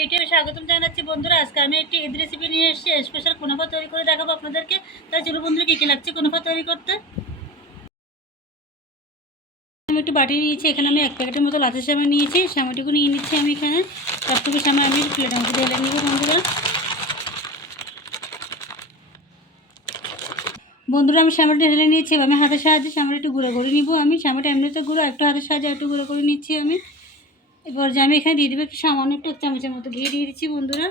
Video স্বাগতম জানাচ্ছি বন্ধুরা। আজকে আমি একটি ঈদ রেসিপি নিয়ে এসেছি, স্পেশাল কুনাফা তৈরি করে দেখাবো আপনাদেরকে। তাই চলো বন্ধুরা, কী কী লাগছে কুনাফা তৈরি করতে। আমি একটু বাটি নিয়েছি, এখানে আমি 1 প্যাকেটের মতো লাচের সেমাই নিয়েছি। সেমাইটুকু নিয়ে নিচ্ছি আমি এখানে। সবটুকু সেমাই আমি প্লেটের মধ্যে ঢেলে নিব বন্ধুরা আমি সেমাইটা ঢেলে নিয়েছি। আমি হাতের সাহায্যে সেমাইটা একটু গুঁড়ো করে নিব। আমি সেমাইটা এমনিতে গুঁড়ো, একটু হাতের সাহায্যে একটু গুঁড়ো করে নিচ্ছি আমি। এবার যে আমি এখানে দিয়ে দেবো একটু সামান্য একটু 1 চামচের মতো ঘি দিয়ে দিচ্ছি বন্ধুরা।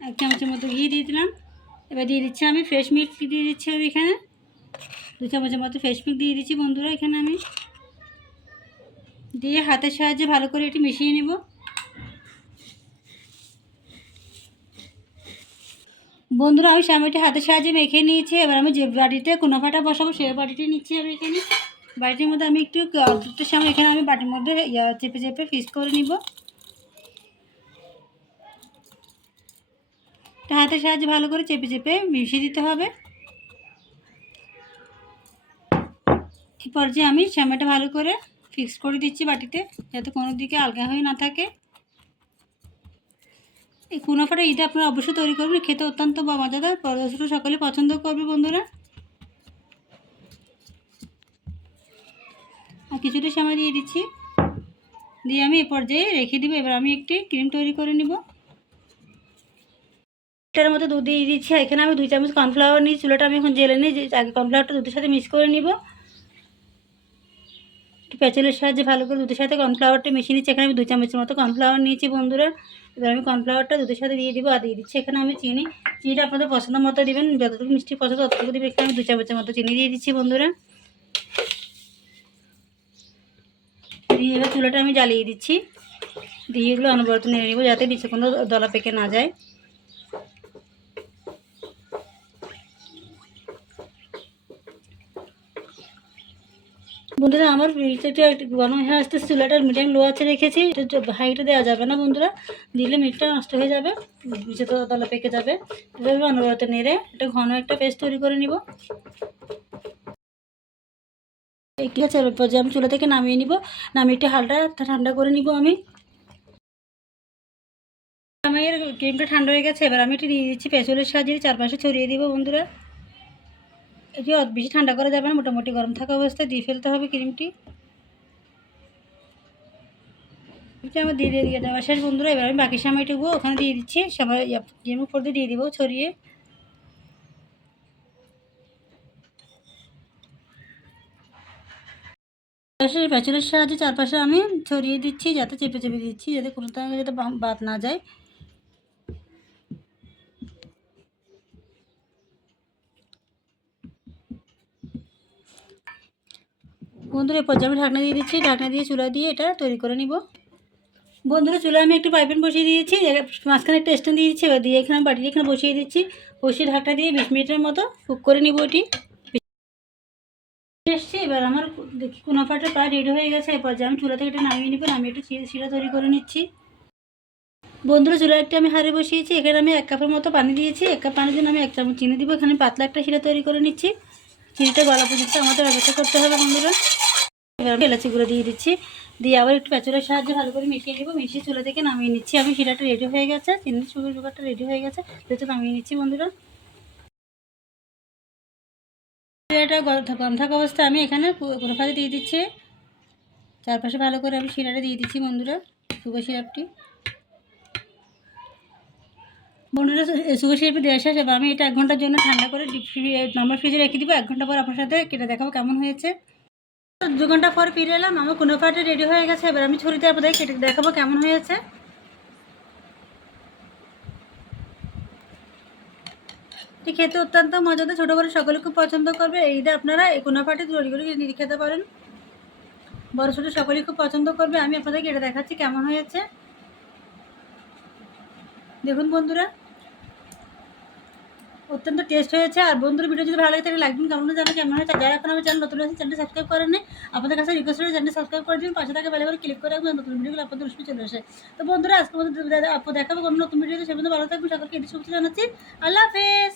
1 চামচের মতো ঘি দিয়ে দিলাম। এবার দিয়ে দিচ্ছি আমি ফ্রেশ মিল্ক দিয়ে দিচ্ছি আমি এখানে 2 চামচের মতো ফ্রেশ মিল্ক দিয়ে দিচ্ছি বন্ধুরা। এখানে আমি দিয়ে হাতের সাহায্যে ভালো করে একটু মিশিয়ে নেব। বন্ধুরা আমি সেমাইটা হাতের সাহায্যে মেখে নিয়েছি। এবার আমি যে বাটিতে কুনাফাটা বসাবো সেই বাটিটি নিচ্ছি আমি এখানে। বাটির মধ্যে আমি একটু অল্পটা সেমাই এখানে আমি বাটির মধ্যে চেপে চেপে ফিক্স করে নিব। হাতের সাহায্যে ভালো করে চেপে চেপে মিশিয়ে দিতে হবে। এই পর্যায়ে আমি সেমাইটা ভালো করে ফিক্স করে দিচ্ছি বাটিতে, যাতে কোনো দিকে আলগা হয়ে না থাকে। এই কুনাফাটা ঈদে আপনারা অবশ্যই তৈরি করবেন, খেতে অত্যন্ত মজাদার, পরিবেশটা সকলে পছন্দ করবে বন্ধুরা। আর কিছুটা সময় দিয়ে দিচ্ছি, দিয়ে আমি এ পর্যায়ে রেখে দিব। এবার আমি একটি ক্রিম তৈরি করে নিব। এটার মধ্যে দুধ দিয়ে দিচ্ছি। এখানে আমি 2 চামচ কর্নফ্লাওয়ার নিই। চুলাটা আমি এখন জেলে নিই, যে আগে কর্নফ্লাওয়ারটা দুধের সাথে মিক্স করে নিব। একটু প্যাচেলের সাহায্যে ভালো করে দুধের সাথে কর্নফ্লাওয়ারটা মিশিয়ে নিচ্ছি। এখানে আমি 2 চামচের মতো কর্নফ্লাওয়ার নিয়েছি বন্ধুরা। এবার আমি কর্নফ্লাওয়ারটা দুধের সাথে দিয়ে দিব। আর দিয়ে দিচ্ছি এখানে আমি চিনিটা আপনাদের পছন্দ মতো দেবেন, যতটুকু মিষ্টি পছন্দ ততটুকু দেবেন। এখানে আমি 2 চামচের মতো চিনি দিয়ে দিচ্ছি বন্ধুরা। দিয়ে এবার চুলাটা আমি জ্বালিয়ে দিচ্ছি। দিয়ে এগুলো অনবরত নেড়ে নেব, যাতে নিচে কোনো দলা পেকে না যায়। বন্ধুরা আমার মিল্কটা একটু গরম হয়ে আসতে চুলাটা মিডিয়াম লো আছে রেখেছি। এটা হাইটে দেওয়া যাবে না বন্ধুরা, দিলে মিল্কটা নষ্ট হয়ে যাবে, নিচে তো দলা পেকে যাবে। এভাবে অনবরত নেড়ে এটা ঘন একটা পেস্ট তৈরি করে নিব। ঠিক আছে, এরপর যে আমি চুলা থেকে নামিয়ে নিব। নামিয়ে একটু হালকা ঠান্ডা করে নিব আমি। আমার ক্রিমটা ঠান্ডা হয়ে গেছে। এবার আমি একটু দিয়ে দিচ্ছি পেঁচুলের সাহায্যে চারপাশে ছড়িয়ে দিব বন্ধুরা। এটি বেশি ঠান্ডা করা যাবে না, মোটামুটি গরম থাকা অবস্থায় দিয়ে ফেলতে হবে ক্রিমটি। এটা আমার দিয়ে দেওয়া শেষ বন্ধুরা। এবার আমি বাকি সময়টুকু ওখানে দিয়ে দিচ্ছি, সবাই ক্রিমের উপর দিয়ে দিব ছড়িয়ে। প্যাচুলের সাহায্যে চারপাশে আমি ছড়িয়ে দিচ্ছি, যাতে চেপে চেপে দিচ্ছি, যাতে কোনো টাইমে যাতে বাদ না যায়। বন্ধুরা এরপর আমি ঢাকনা দিয়ে দিচ্ছি। ঢাকনা দিয়ে চুলা দিয়ে এটা তৈরি করে নিব বন্ধুরা। চুলা আমি একটু পাইপেন বসিয়ে দিয়েছি, মাঝখানে একটা স্ট্যান্ড দিয়ে দিচ্ছি। এবার দিয়ে এখানে বাটিটি এখানে বসিয়ে দিচ্ছি। বসিয়ে ঢাকনা দিয়ে 20 মিনিটের মতো কুক করে নিব এটি। এসছি এবার আমার দেখি কুনাফাটা প্রায় রেডি হয়ে গেছে। এরপর যে আমি চুলা থেকে এটা নামিয়ে নিব। নামিয়ে একটু শিরা তৈরি করে নিচ্ছি বন্ধুরা। চুলা একটা আমি হাঁড়ি বসিয়েছি, এখানে আমি 1 কাপের মতো পানি দিয়েছি। 1 কাপ পানির জন্য আমি 1 চামচ চিনি দিব। এখানে পাতলা একটা শিরা তৈরি করে নিচ্ছি। চিনিটা গলা পর্যন্ত আমাদের অপেক্ষা করতে হবে বন্ধুরা। এবার আমি এলাচি গুঁড়ো দিয়ে দিচ্ছি। দিয়ে আবার একটু প্যাচুরের সাহায্যে ভালো করে মিশিয়ে নেব। মিশিয়ে চুলা থেকে নামিয়ে নিচ্ছি আমি। শিরাটা রেডি হয়ে গেছে, চিনির সুগারটা রেডি হয়ে গেছে, সেটা নামিয়ে নিচ্ছি বন্ধুরা। শিরাটা গরম থাকা অবস্থায় আমি এখানে কুনাফাতে দিয়ে দিচ্ছি। চারপাশে ভালো করে আমি শিরাটা দিয়ে দিচ্ছি বন্ধুরা, সুগার সিরাপটি। বন্ধুরা সুগার সিরাপটি দেওয়া শেষ। এবার আমি এটা 1 ঘন্টার জন্য ঠান্ডা করে নর্মাল ফ্রিজে রেখে দিব। 1 ঘন্টা পর আপনার সাথে কেটে দেখাবো কেমন হয়েছে। 2 ঘন্টা পর ফিরে এলাম, আমার কুনাফাটা রেডি হয়ে গেছে। এবার আমি ছুরিতে আপনাদের কেটে দেখাবো কেমন হয়েছে। এটি খেতে অত্যন্ত মজাদার, ছোটো বড়ো সকলে খুব পছন্দ করবে। এই ঈদে আপনারা এই কুনাফাটি তৈরি করে নিয়ে খেতে পারেন, বড় ছোটো সকলেই খুব পছন্দ করবে। আমি আপনাদের কেটে দেখাচ্ছি কেমন হয়েছে, দেখুন বন্ধুরা, অত্যন্ত টেস্ট হয়েছে। আর বন্ধুরা ভিডিও যদি ভালো লাগে তাহলে লাইক দিন, কমেন্টে জানান কেমন হয়েছে। যারা এখন আমার চ্যানেল নতুন আছে, চ্যানেলটা সাবস্ক্রাইব করেন না, আপনাদের কাছে রিকোয়েস্ট করে চ্যানেলটা সাবস্ক্রাইব করে দিন। পাশে থাকা বেল আইকনে ক্লিক করে রাখবেন, নতুন ভিডিওগুলো আপনাদের অবশ্যই চলে আসে। তো বন্ধুরা আজকে মধ্যে দেখাবো কোনো নতুন ভিডিওতে, সে মধ্যে ভালো থাকবেন। সকলকে ঈদের শুভেচ্ছা জানাচ্ছি। আল্লাহ হাফেজ।